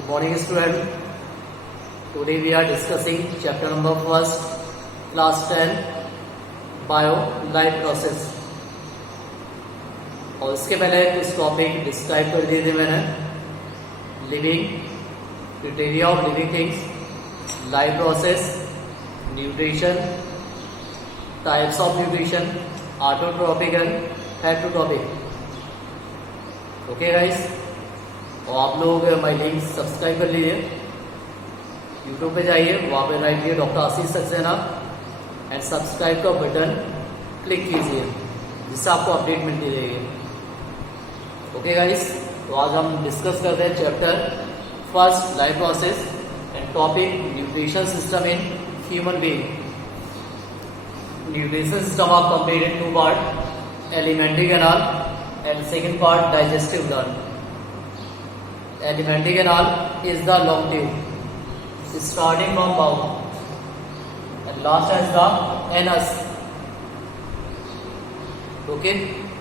Good morning, student. Today we are discussing chapter number first, class 10, bio life process. और इसके पहले कुछ topic describe कर दिए थे मैंने. Living, criteria of living things, life process, nutrition, types of nutrition, autotrophic and heterotrophic. Okay guys, और आप लोग माई लिंक सब्सक्राइब कर लीजिए. यूट्यूब पे जाइए, वहाँ पे राइट लिए doctor Ashish Saxena and subscribe का बटन क्लिक कीजिए, जिससे आपको अपडेट मिलती रहेगी. ओके गाइस, तो आज हम डिस्कस करते हैं chapter first life process and topic nutrition system in human being. Nutrition system are complete in two part, alimentary canal and second part digestive gland. Alimentary canal is the long tube starting from mouth and last as the anus. Okay,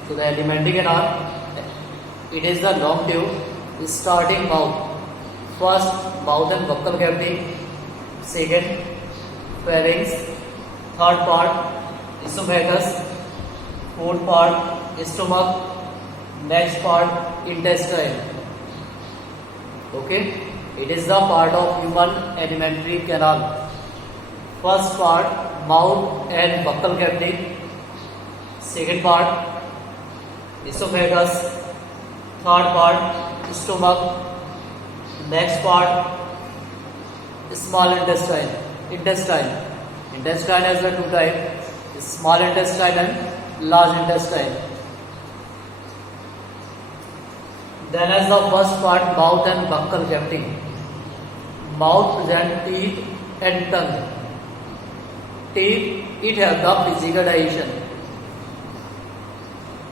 so the alimentary canal, it is the long tube starting mouth. First mouth and buccal cavity, second pharynx, third part esophagus, fourth part stomach, next part intestine. Okay, it is the part of human alimentary canal. First part mouth and buccal cavity, second part esophagus, third part stomach, next part small intestine. Intestine has the two types, small intestine and large intestine. Then as the first part mouth and buccal cavity. Mouth present teeth and tongue. Teeth, it have the physical digestion,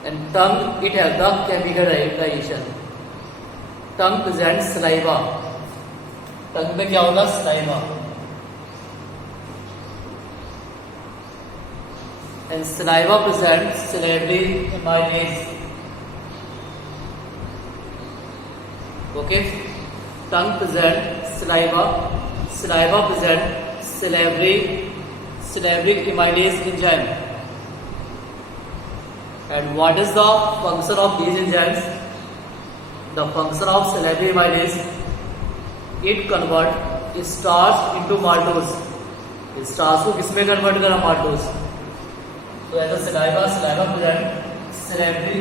and tongue, it have the chemical digestion. Tongue presents saliva. tongue में क्या होगा? saliva. And saliva presents salivary amylase. Okay, tongue present saliva present salivary amylase enzyme. And what is the function of these enzymes? The function of salivary amylase, it convert starch into maltose. starch को किसमें convert करना? maltose. So as a saliva present salivary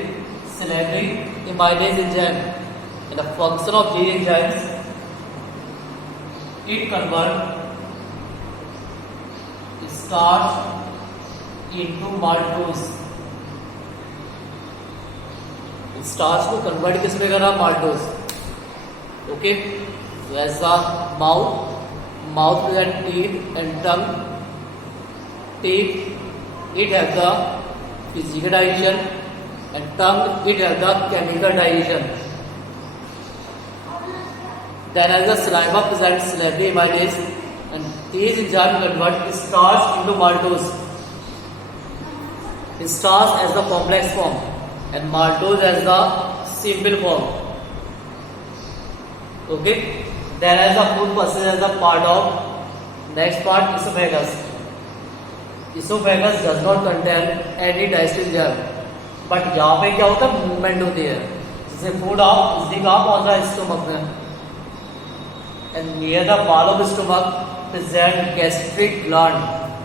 amylase enzyme. And the function of these enzymes, it convert starch into maltose. starch को convert किसमें करना? maltose. Okay, so as the mouth present teeth and tongue. Teeth, it has the physical digestion, and tongue, it has the chemical digestion. Then as the saliva presents salivary amylase, and these enzymes convert starch into maltose. Starch as the complex form and maltose as the simple form. Okay. Then as the food passes as the part of next part esophagus. Esophagus does not contain any digestive enzyme, but यहाँ पे क्या होता है? Movement होती है, जैसे food आप इसी कहाँ पहुँच रहा है? स्टोमक में. And near the wall of the stomach present gastric gland.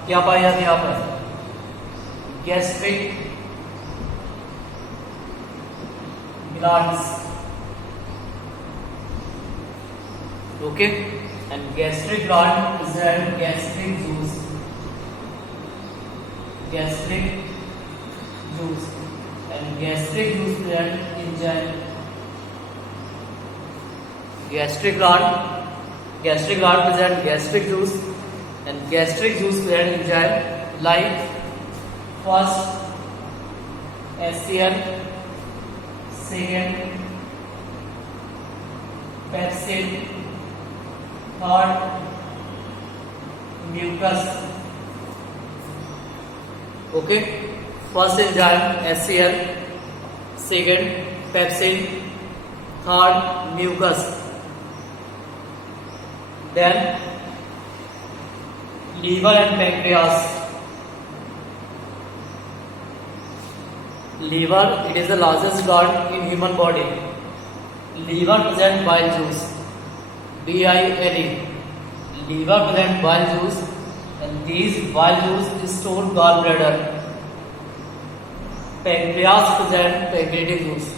क्या पाई जाती है यहाँ पर? gastric glands. Okay, and gastric gland present gastric juice. And gastric juice present enzyme. Gastric gland present gastric juice, and gastric juice present enzyme like first HCl, second pepsin, third mucus. Okay, first enzyme HCl, second pepsin, third mucus. Then liver and pancreas. Liver, it is the largest gland in human body. Liver present bile juice, bile. Liver present bile juice, and these bile juice is stored gallbladder. Pancreas present pancreatic juice.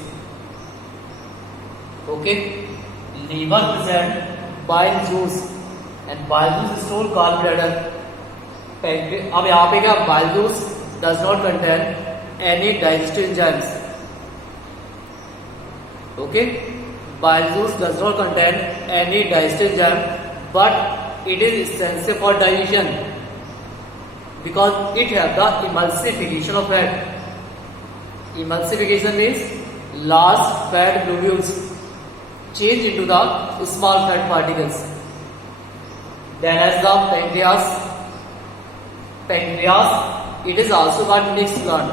Okay, liver present bile juice and bile juice is stored gallbladder. अब यहाँ पे क्या bile juice does not contain any digestive enzymes. Okay, bile juice does not contain any digestive enzyme, but it is essential for digestion because it has the emulsification of fat. Emulsification means large fat globules change into the small fat particles. Then as the pancreas, it is also got mixed gland,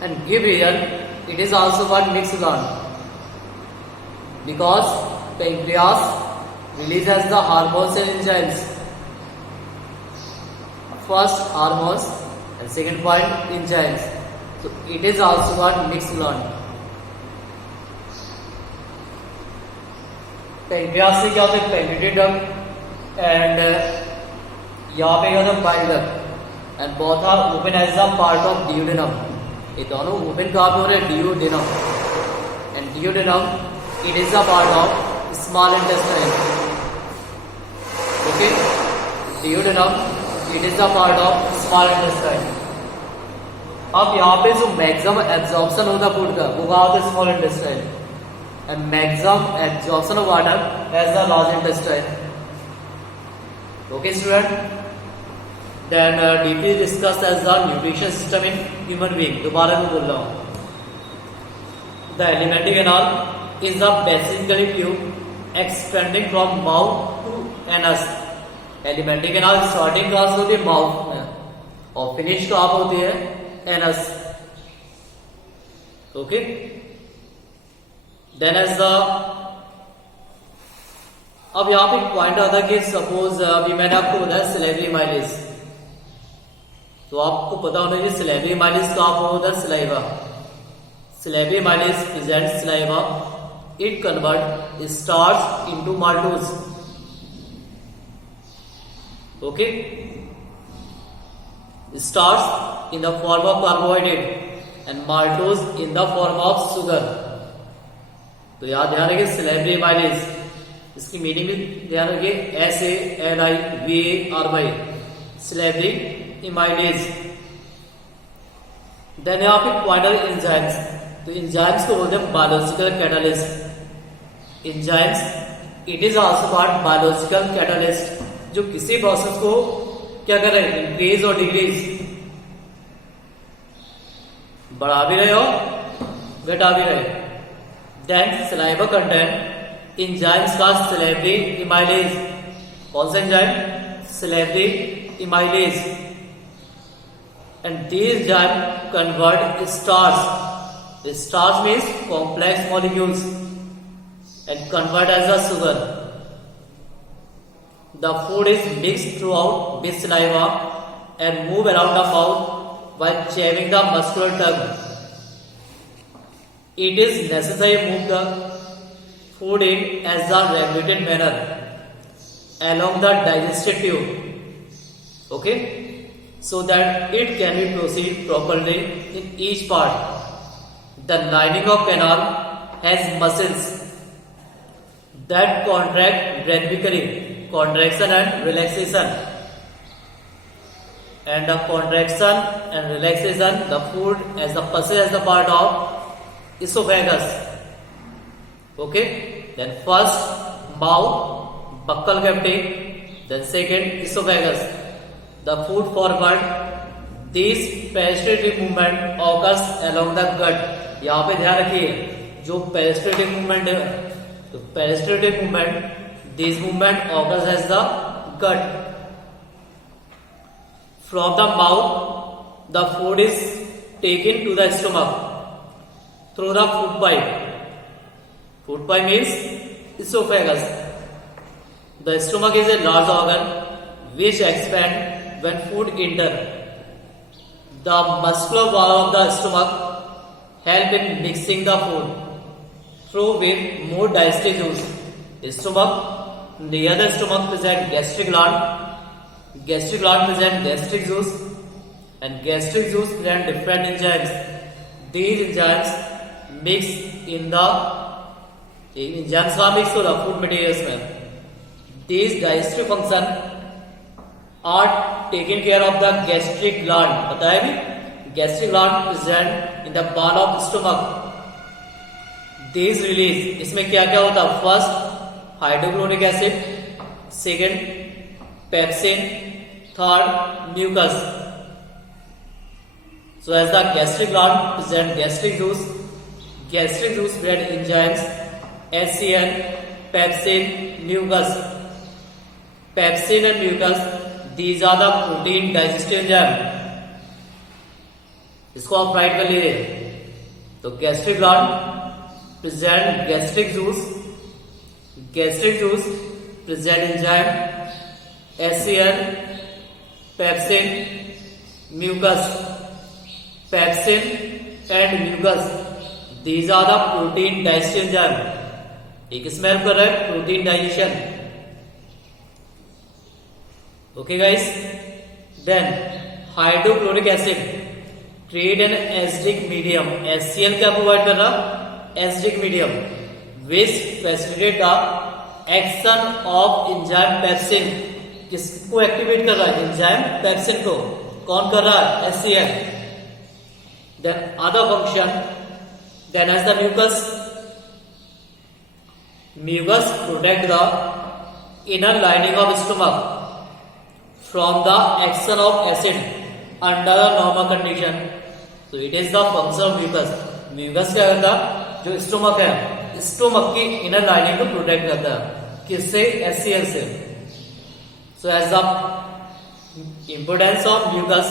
and give reason it is also got mixed gland because pancreas releases the hormones and enzymes. First hormones and second point enzymes. So it is also got mixed gland. Pancreas से क्या होता है pancreatic duct and यहाँ पे क्या होता है bile duct and both are open as a part of duodenum. ये दोनों open कहाँ पे हो रहे हैं duodenum and duodenum it is a part of small intestine. Okay, duodenum it is a part of small intestine. अब यहाँ पे जो मैक्सिमम एब्जॉर्प्शन होता है फूड का वो कहाँ होता है small intestine and maximum absorption of water as the large intestine. Okay student, then deeply discussed as the nutrition system in human being. दोबारा मैं बोल रहा हूँ. The alimentary canal is the basically tube expanding from mouth to anus. Alimentary canal starting कहाँ से होती है mouth में और finish कहाँ पे होती है anus. Okay. Then as the अब यहाँ पे पॉइंट आता है कि सपोज अभी मैंने आपको बताया सिलेवरी माइलेज, तो आपको पता होना चाहिए सिलेवरी माइलेज कहाँ पर होता है saliva. Salivary mileage present saliva, it convert starch into maltose. Okay, starch in the form of carbohydrate and maltose in the form of sugar. तो याद ध्यान रखिए सिलेवरी माइलेज, इसकी मीनिंग भी ध्यान रखिए SALIVARY सिलेवरी माइलेज. देन यहाँ पे पॉइंटर एंजाइम्स, तो एंजाइम्स को बोलते हैं biological catalyst. Enzymes it is also called biological catalyst, जो किसी प्रोसेस को क्या कर रहे हैं इंक्रीज और डिक्रीज, बढ़ा भी रहे हो घटा भी रहे. Then saliva contain enzymes called salivary amylase. कौन सा enzyme? salivary amylase. And these enzymes convert starch. The starch means complex molecules and convert as a sugar. The food is mixed throughout with saliva and move around the mouth while chewing the muscular tongue. It is necessary to move the food in as a regulated manner along the digestive tube. Okay, so that it can be proceed properly in each part. The lining of canal has muscles that contract rhythmically, contraction and relaxation. And the contraction and relaxation, the food as the passage as the part of esophagus. Okay, then first mouth, buccal cavity, then second esophagus. The food forward, this peristaltic movement occurs along the gut. यहाँ पे ध्यान रखिए जो peristaltic movement है, तो peristaltic movement, this movement occurs as the gut. From the mouth, the food is taken to the stomach through the food pipe. Food pipe means esophagus. The stomach is a large organ which expand when food enter. The muscular wall of the stomach help in mixing the food through with more digestive juice. Stomach, near the stomach present gastric gland. Gastric gland present gastric juice, and gastric juice present different enzymes. These enzymes mix in the enzymes का mix होता food materials में. These digestive function are taken care of the gastric gland. बताया भी gastric gland present in the ball of stomach. These release इसमें क्या क्या होता? First hydrochloric acid, second pepsin, third mucus. So as the gastric gland present gastric juice present enzymes HCl, pepsin, mucus. Pepsin and mucus, these are the protein digestive enzyme. इसको आप write कर लीजिए. तो gastric gland present gastric juice present enzyme HCl, pepsin, mucus. Pepsin and mucus, these are the protein digestive enzyme. एक इसमें help कर रहा है protein digestion. Okay guys. Then hydrochloric acid create an acidic medium. HCl क्या provide कर रहा? acidic medium which facilitate the action of enzyme pepsin. किसको activate कर रहा है? एंजाइम पेप्सिन को. कौन कर रहा है? HCl. Then other function, then as the mucus protect the inner lining of stomach from the action of acid under the normal condition. So it is the function of mucus. Mucus क्या करता? जो stomach है, stomach की inner lining को protect करता है. किससे? HCl से. So as the importance of mucus,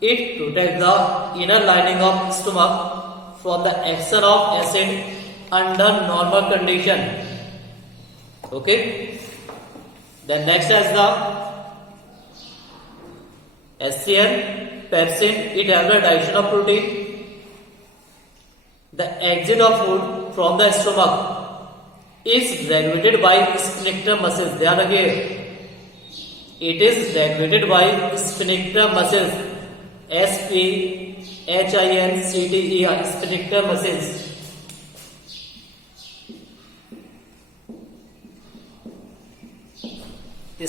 it protects the inner lining of stomach from the action of acid under normal condition. Okay. Then next as the HCl, pepsin, it helps the digestion of protein. The exit of food from the stomach is regulated by sphincter muscles. ध्यान रखिए. It is regulated by sphincter muscles. SPHINCTER, sphincter muscles.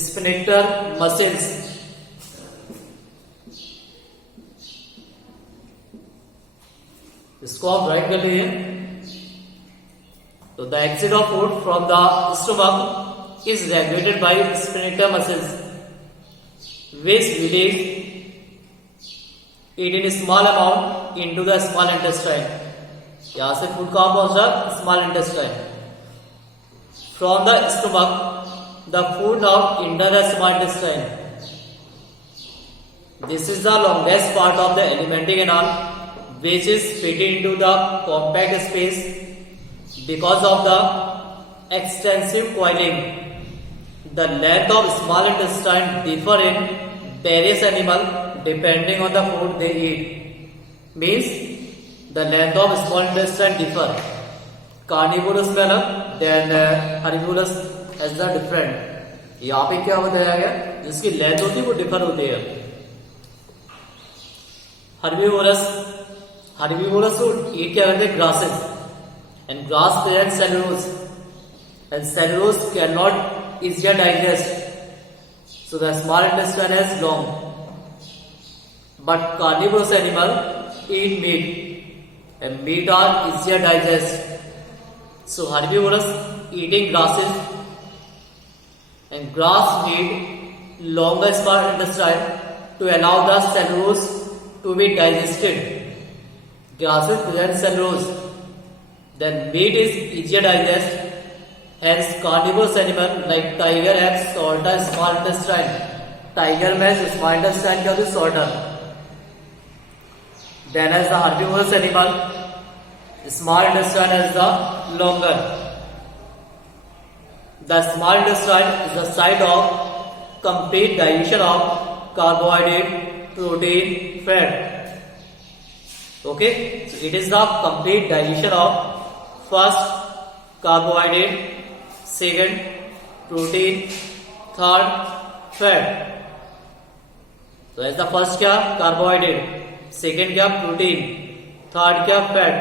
Sphincter muscles. इसको आप write कर लीजिए. तो the exit of food from the stomach is regulated by sphincter muscles which release it in small amount into the small intestine. यहां से food कहां पहुंचा? Small intestine. From the stomach the food now enter the small intestine. This is the longest part of the alimenting canal which is fitted into the compact space because of the extensive coiling. The length of small intestine differ in various animal depending on the food they eat. Means the length of small intestine differ. Carnivorous में अलग, then herbivorous as the different. यहाँ पे क्या बताया गया? जिसकी length होती है वो डिफर होती है. Herbivorous would eat क्या करते हैं? Grasses. And grass presents cellulose. And cellulose cannot easily digest. So the small intestine is long. But carnivorous animal eat meat. And meat are easier digest. So herbivorous eating grasses. And grass need longer small intestine to allow the cellulose to be digested. Grasses present cellulose. Then meat is easier digest. Hence carnivorous animal like tiger have shorter small intestine. Tiger में small intestine क्या होती है? Shorter. Then as the herbivorous animal, small intestine is the longer. The small intestine is the site of complete digestion of carbohydrate, protein, fat. Okay, so it is the complete digestion of first carbohydrate, second protein, third fat. So as the first क्या carbohydrate, second क्या protein, third क्या fat.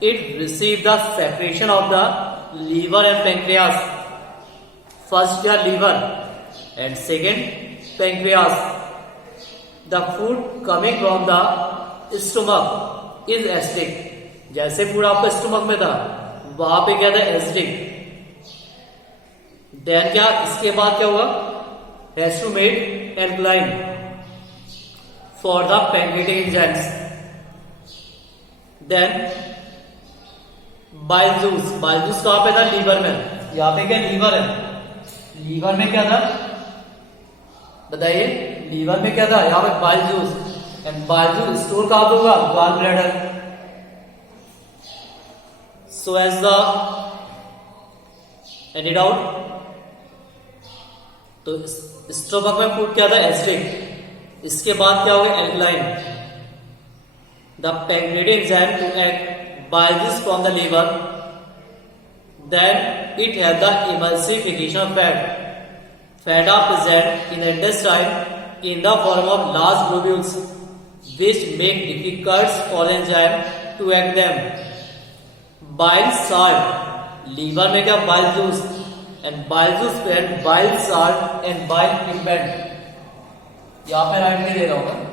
It receives the secretion of the liver and pancreas. First क्या liver and second pancreas. The food coming from the stomach is acidic. जैसे food आपका stomach में था वहां पे क्या था एसिडिक. देन क्या इसके बाद क्या हुआ has to made alkaline for the pancreatic enzymes. Then bile juice कहां पे था लीवर में. यहाँ पे क्या लीवर है, लीवर में क्या था बताइए, लीवर में क्या था यहाँ पे bile juice. And bile juice store कहां पे हुआ gall bladder. So as the ended out, तो स्टोमक में फूड क्या था एसिडिक. इसके बाद क्या होगा alkaline. The pancreatic enzyme to act bile juice from the liver, then it has the emulsification of fat. Fat are present in the intestine in the form of large globules which make difficult for the enzyme to act them. Bile salt, liver में क्या bile juice and bile juice पे bile salt and bile pigment. यहाँ पे right में दे रहा हूँ मैं.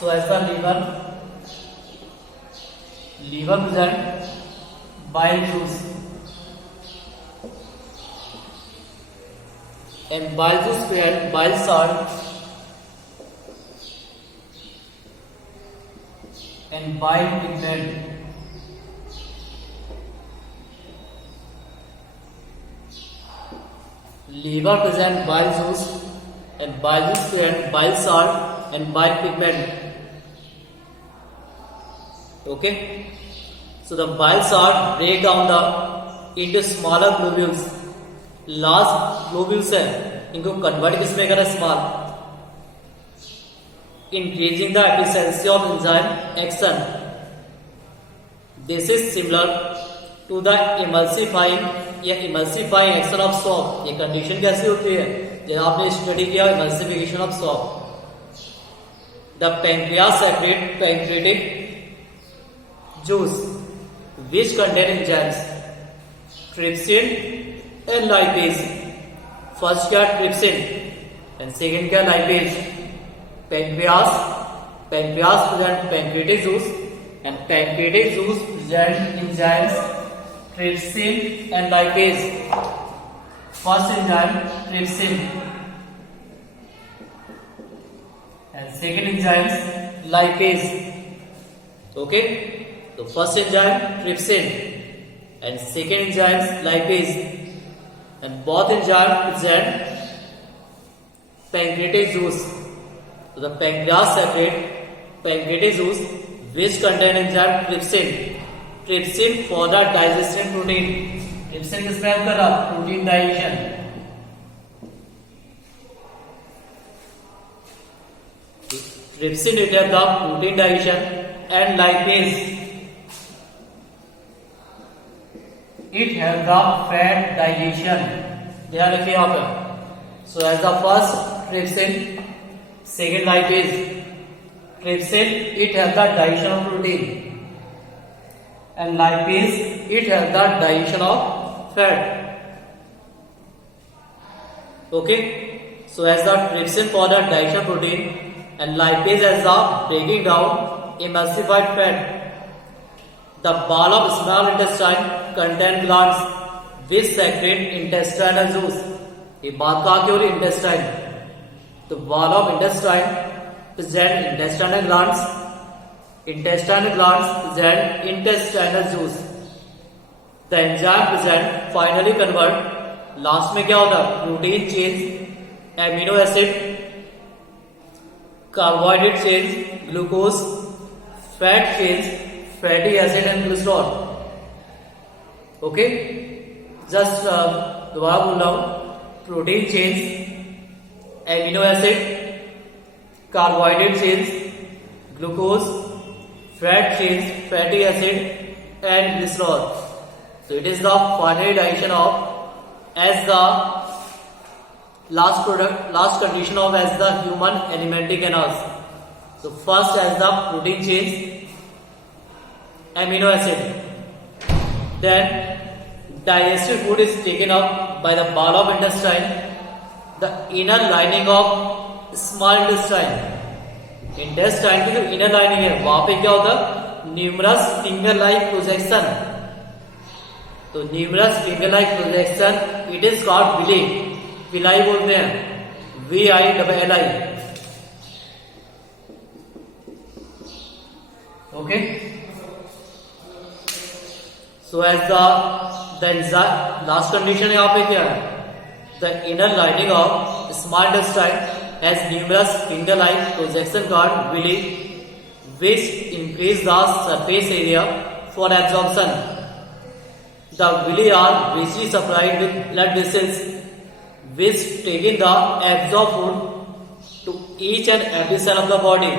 So as the liver present bile juice and bile juice present bile salt and bile pigment. Liver present bile juice and bile juice present bile salt and bile pigment. Okay, so the bile salt break down into smaller globules. Large globules है इनको convert किसमें करें small, increasing the efficiency of enzyme action. This is similar to the emulsifying action of soap. ये condition कैसी होती है जब आपने स्टडी किया emulsification of soap. The pancreas secrete pancreatic juice which contain enzymes trypsin and lipase. First क्या trypsin and second क्या lipase. Pancreas present pancreatic juice and pancreatic juice present enzymes trypsin and lipase. First enzyme trypsin and second enzymes lipase. Okay, so first enzyme trypsin and second enzyme lipase, and both enzymes present pancreatic juice. So the pancreas secrete pancreatic juice which contain enzyme trypsin for the digestion protein. Trypsin किसमें help कर रहा protein digestion. Trypsin it help the protein digestion and lipase it help the fat digestion. ध्यान रखिए यहाँ पे. So as the first trypsin, second lipase. Trypsin it help the digestion of protein and lipase it help the digestion of fat. Okay, so as the trypsin for the digestion of protein and lipase as the breaking down emulsified fat. The ball of small intestine contain glands which secrete intestinal juice. ये बात कहाँ की हो रही intestine. तो ball of intestine present intestinal glands. Intestinal glands present intestinal juice. The enzyme present finally convert. Last में क्या होता है? Protein change amino acid carbohydrate chains, glucose, fat chains, fatty acid and cholesterol. Okay, just दोबारा बोल रहा हूं, protein chains, amino acid, carbohydrate chains, glucose, fat chains, fatty acid and glycerol. So it is the final digestion of as the last condition of as the human alimentary canals. So first as the protein chains, amino acid, then digested food is taken up by the ball of intestine, the inner lining of small intestine. Intestine की जो inner lining है वहां पे क्या होता है, numerous finger like projection. तो numerous finger like projection it is called villi. villi बोलते हैं, VILI. Okay. So as the last condition यहाँ पे क्या है, the inner lining of small intestine has numerous finger-like projection called villi, which increase the surface area for absorption. The villi are richly supplied with blood vessels, which take in the absorbed food to each and every cell of the body,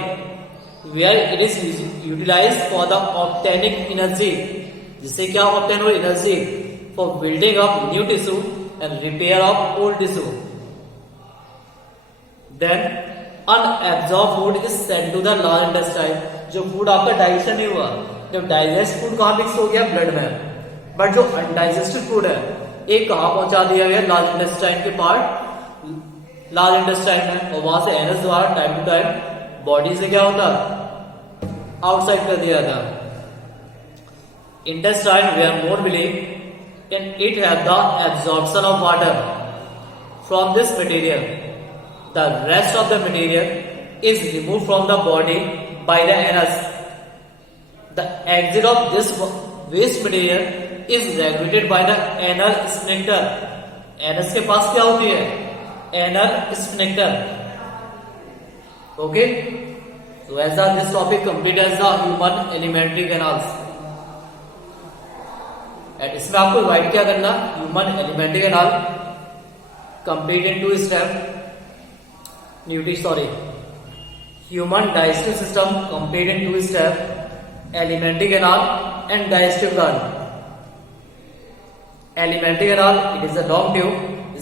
where it is utilized for the obtaining energy. जिससे क्या obtain हो energy for building up new tissue and repair of old tissue. Then unabsorbed food is sent to the large intestine. जो food आपका digestion नहीं हुआ, जब digest food कहाँ mix हो गया, ब्लड में, बट जो अनडाइजेस्टेड फूड है एक कहाँ पहुंचा दिया गया, लार्ज इंटेस्टाइन के पार्ट लार्ज इंटेस्टाइन में, और वहां से एनएस द्वारा टाइम टू टाइम बॉडी से क्या होता आउटसाइड कर दिया था. Intestine were more believed and it had the absorption of water from this material. The rest of the material is removed from the body by the anus. The exit of this waste material is regulated by the anal sphincter. Anus के पास क्या होती है, anal sphincter. Okay. So as this topic complete as the human alimentary canals. इसमें आपको write क्या करना, human alimentary canal complete in 2 step human digestive system complete in 2 step, alimentary canal and digestive gland. Alimentary canal it is a long tube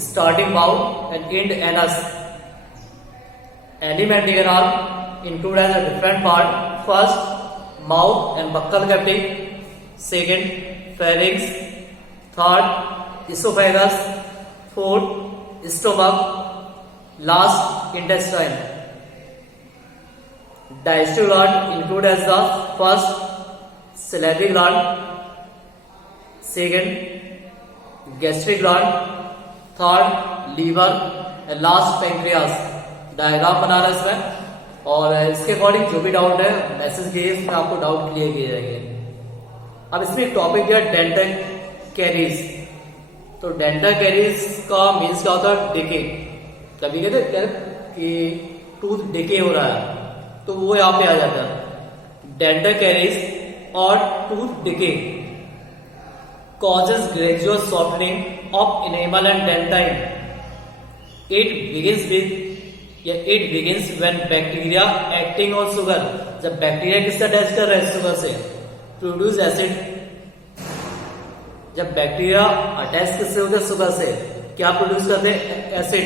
starting mouth and end anus. Alimentary canal include as a different part, first mouth and buccal cavity, second pharynx, third esophagus, fourth stomach, last intestine. Digestive gland include as the first salivary gland, second gastric gland, third liver and last pancreas. Diagram बना रहा है इसमें, और इसके according जो भी doubt है message किए, इसमें आपको डाउट क्लियर किए जाएंगे. अब इसमें एक टॉपिक है डेंटल कैरीज. तो डेंटल कैरीज का मीन्स क्या होता है, डिके. कभी कहते हैं कि टूथ डिके हो रहा है, तो वो यहाँ पे आ जाता है. डेंटल कैरीज और tooth decay causes gradual softening of enamel and dentine. It begins when bacteria acting on sugar. जब बैक्टीरिया किससे अटैच कर रहे हैं, शुगर से, प्रोड्यूस एसिड. जब बैक्टीरिया अटैच किससे होते हैं, शुगर से, क्या प्रोड्यूस करते हैं, एसिड.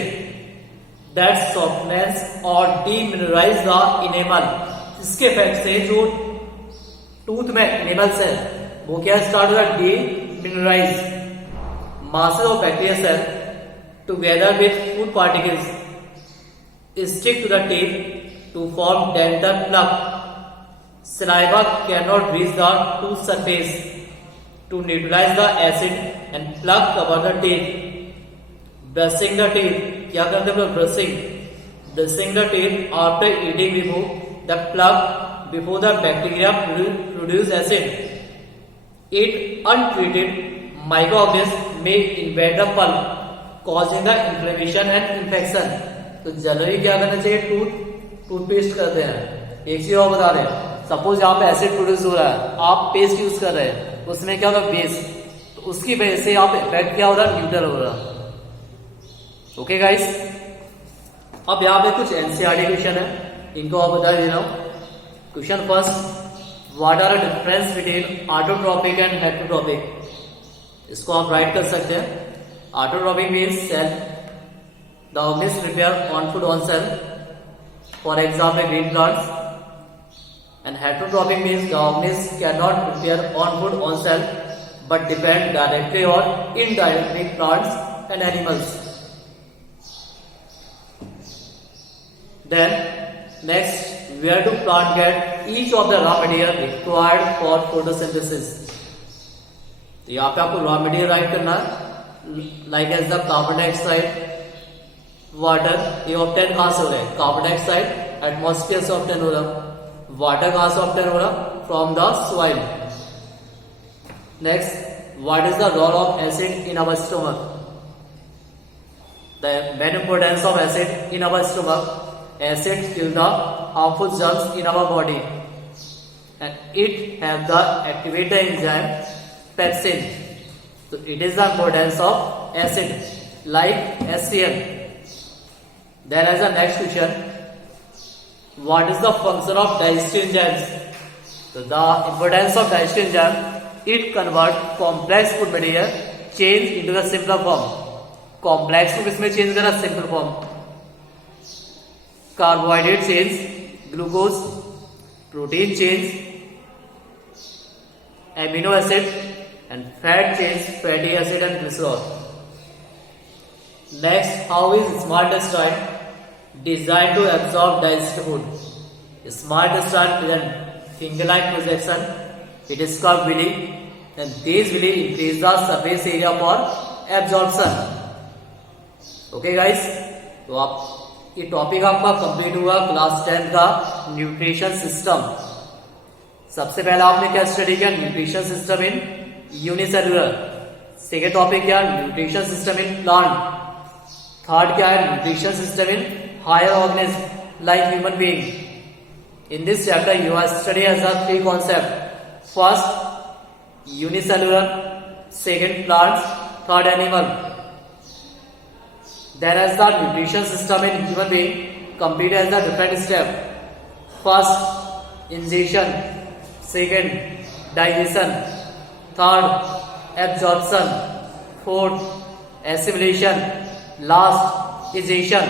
दैट सॉफ्टनेस और डीमिनरलाइज द इनेमल. इसके इफेक्ट से जो टूथ में इनेमल्स है वो क्या स्टार्ट होगा, demineralise. masses of bacteria cell together with food particles stick to the teeth to form dental plaque. Saliva cannot reach the tooth surface to neutralize the acid and plaque cover the teeth. Brushing the teeth, क्या करते हैं brushing? Brushing the teeth after eating remove the plaque before the bacteria produce acid. It untreated microorganisms may invade the pulp, causing the inflammation and infection. तो generally क्या करना चाहिए, tooth toothpaste करते हैं। एक चीज और बता रहे हैं, सपोज यहाँ पे एसिड प्रोड्यूस हो रहा है, आप पेस्ट यूज कर रहे हैं, उसमें क्या होगा बेस, तो उसकी वजह से यहाँ पे इफेक्ट क्या हो रहा है, न्यूट्रल हो रहा है। ओके गाइस, अब यहाँ पे कुछ एनसीईआरटी क्वेश्चन है, इनको आप बता दे रहा हूँ। Question first, what are the difference between autotrophic and heterotrophic? इसको आप राइट कर सकते हैं। Autotrophic means cell the organism prepare own food own cell, for example green plants, and heterotrophic means the organism can not prepare own food own cell but depend directly or indirectly plants and animals. Then next, where do plant get each of the raw material required for photosynthesis? तो यहाँ पे आपको raw material write करना है, like as the carbon dioxide, water, ये obtain कहां से हो रहा है, कार्बन डाइऑक्साइड एटमॉस्फेयर से ऑब्टेन हो रहा, वाटर कहां से ऑब्टेन हो रहा, from the soil. Next, what is the role of acid in our stomach? The main importance of acid in our stomach. Acid kill the harmful germs in our body, and it have the activator enzyme pepsin. So it is the importance of acid, like HCl. Then as the next question, what is the function of digestive enzymes? So the importance of digestive enzyme, it convert complex food material change into the simpler form. Complex को किसमें change करा, simple form. Carbohydrate change glucose, protein change amino acid, and fat change fatty acid and glycerol. Next, how is small intestine design to absorb digested food? Small intestine present finger-like projection. It is called villi, and these villi increase the surface area for absorption. Okay guys, तो आप ये topic आपका complete हुआ class 10 का nutrition system. सबसे पहले आपने क्या स्टडी किया, nutrition system in unicellular. Second topic क्या, nutrition system in plant. Third क्या है, nutrition system in higher organism like human being. In this chapter, you are studying as a three concept. First, unicellular. Second, plants. Third, animal. Then, as the nutrition system in human being, complete as the different step. First, ingestion. Second, digestion. Third, absorption. Fourth, assimilation. Last, egestion.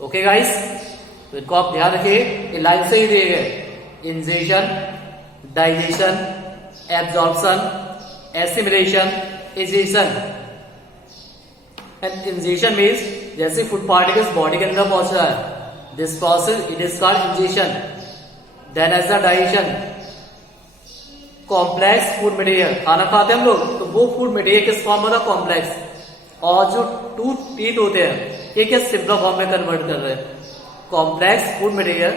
Okay, guys. तो इनको आप ध्यान रखिए, ये line से ही दिए गए, ingestion, digestion, absorption, assimilation, egestion. And ingestion means जैसे फूड पार्टिकल्स बॉडी के अंदर पहुंच रहा है, this process it is called ingestion. Then as the digestion, complex food material, खाना खाते हैं हम लोग, तो वो फूड मटेरियल किस फॉर्म में था, कॉम्प्लेक्स, और जो टूथ टीथ होते हैं ये किस सिंपल फॉर्म में कन्वर्ट कर रहे हैं। Complex food material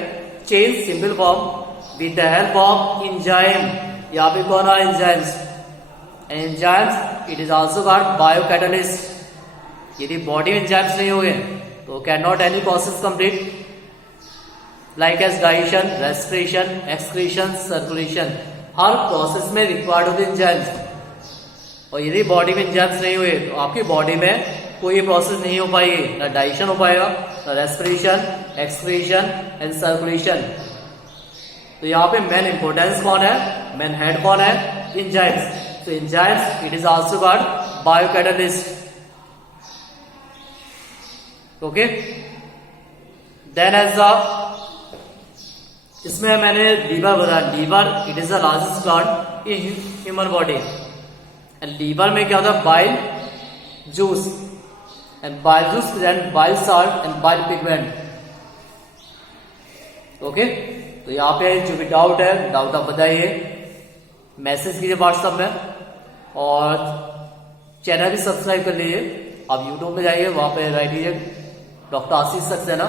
change simple form with the help of enzyme. यहाँ पे कौन है, enzymes? Enzymes it is also called biocatalyst. यदि बॉडी में enzymes नहीं होंगे तो cannot any process complete like as digestion, respiration, excretion, circulation. हर प्रोसेस में रिक्वायर्ड होते enzymes, और यदि बॉडी में enzymes नहीं हुए तो आपकी बॉडी में कोई प्रोसेस नहीं हो पाएगी, ना डाइजेशन हो पाएगा, ना रेस्पिरेशन, एक्सक्रीशन एंड सर्कुलेशन। तो यहाँ पे मेन इंपोर्टेंस कौन है, मेन हेड कौन है, एंजाइम्स। तो enzymes it is also called biocatalyst. Okay, then as the, इसमें मैंने लीवर बताया, liver it is the largest gland in human body, and liver में क्या होता है, bile juice, and bile juice present bile salt and bile pigment. Okay, तो यहाँ पे जो भी डाउट है, डाउट आप बताइए, मैसेज कीजिए व्हाट्सएप में, और चैनल भी सब्सक्राइब कर लीजिए। आप यूट्यूब पे जाइए, वहां पे राइट कीजिए डॉक्टर आशीष सक्सेना,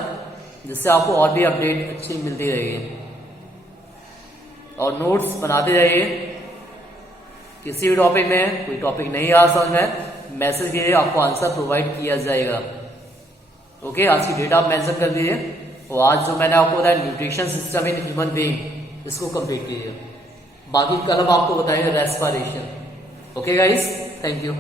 जिससे आपको और भी अपडेट अच्छी मिलती रहेगी, और नोट्स बनाते जाइए। किसी भी टॉपिक में कोई टॉपिक नहीं आ समझ में, मैसेज कीजिए, आपको आंसर प्रोवाइड किया जाएगा। ओके, आज की डेट आप मेंशन कर दीजिए, और आज जो मैंने आपको बताया nutrition system in human being, इसको कंप्लीट कीजिए। बाकी कल हम आपको बताएंगे respiration. Okay guys, thank you.